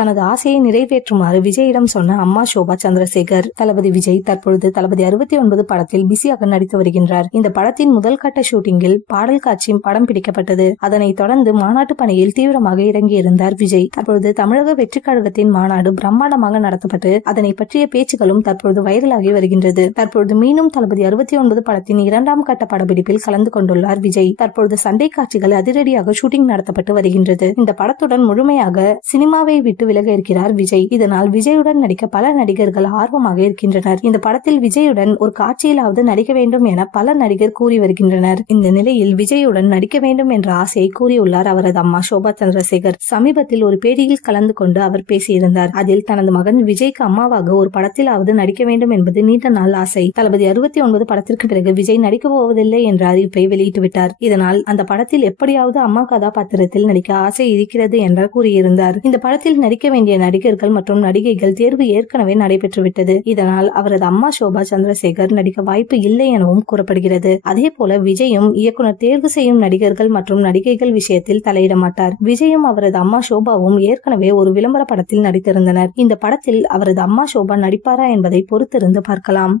தனது ஆசையை நிறைவேற்றுமாறு விஜயிடம் சொன்ன அம்மா சோபா சந்திரசேகர். தளபதி விஜய் தற்பொழுது தளபதி 69 படத்தில் பிஸியாக நடித்து வருகின்றார். இந்த படத்தின் முதல் கட்ட ஷூட்டிங்கில் பாடல் காட்சி படம் பிடிக்கப்பட்டது. அதனைத் தொடர்ந்து மாநாட்டு பணியில் தீவிரமாக இறங்கியிருந்தார் விஜய். தற்பொழுது தமிழக வெற்றி கழகத்தின் மாநாடு பிரம்மாண்டமாக நடத்தப்பட்டு அதனை பற்றிய பேச்சுகளும் தற்பொழுது வைரலாகி வருகின்றது. தற்பொழுது மீண்டும் தளபதி 69 படத்தின் 2ஆம் கட்ட படப்பிடிப்பில் கலந்து கொண்டுள்ளார் விஜய். தற்பொழுது சண்டை காட்சிகள் அதிரடியாக ஷூட்டிங் நடத்தப்பட்டு வருகின்றது. இந்த படத்துடன் முழுமையாக சினிமாவை விட்டு விலக இருக்கிறார் விஜய். இதனால் விஜயுடன் நடிக்க பல நடிகர்கள் ஆர்வமாக இருக்கின்றனர். இந்த படத்தில் விஜயுடன் ஒரு காட்சியிலாவது நடிக்க வேண்டும் என பல நடிகர் கூறி வருகின்றனர். இந்த நிலையில் விஜயுடன் நடிக்க வேண்டும் என்ற ஆசையை கூறியுள்ளார் அவரது அம்மா சோபா சந்திரசேகர். சமீபத்தில் ஒரு பேட்டியில் கலந்து கொண்டு அவர் பேசியிருந்தார். அதில் தனது மகன் விஜய்க்கு அம்மாவாக ஒரு படத்திலாவது நடிக்க வேண்டும் என்பது நீண்ட நாள் ஆசை. தளபதி 69 படத்திற்கு பிறகு விஜய் நடிக்கப் போவதில்லை என்ற அறிவிப்பை வெளியிட்டு விட்டார். இதனால் அந்த படத்தில் எப்படியாவது அம்மா கதாபாத்திரத்தில் நடிக்க ஆசை இருக்கிறது என்று கூறியிருந்தார். இந்த படத்தில் நடிக்க வேண்டிய நடிகர்கள் மற்றும் நடிகைகள் தேர்வு ஏற்கனவே நடைபெற்றுவிட்டது. இதனால் அவரது அம்மா சோபா சந்திரசேகர் நடிக்க வாய்ப்பு இல்லை எனவும் கூறப்படுகிறது. அதே போல விஜயும் இயக்குனர் தேர்வு செய்யும் நடிகர்கள் மற்றும் நடிகைகள் விஷயத்தில் தலையிட மாட்டார். விஜயும் அவரது அம்மா சோபாவும் ஏற்கனவே ஒரு விளம்பர படத்தில் நடித்திருந்தனர். இந்த படத்தில் அவரது அம்மா சோபா நடிப்பாரா என்பதை பொறுத்திருந்து பார்க்கலாம்.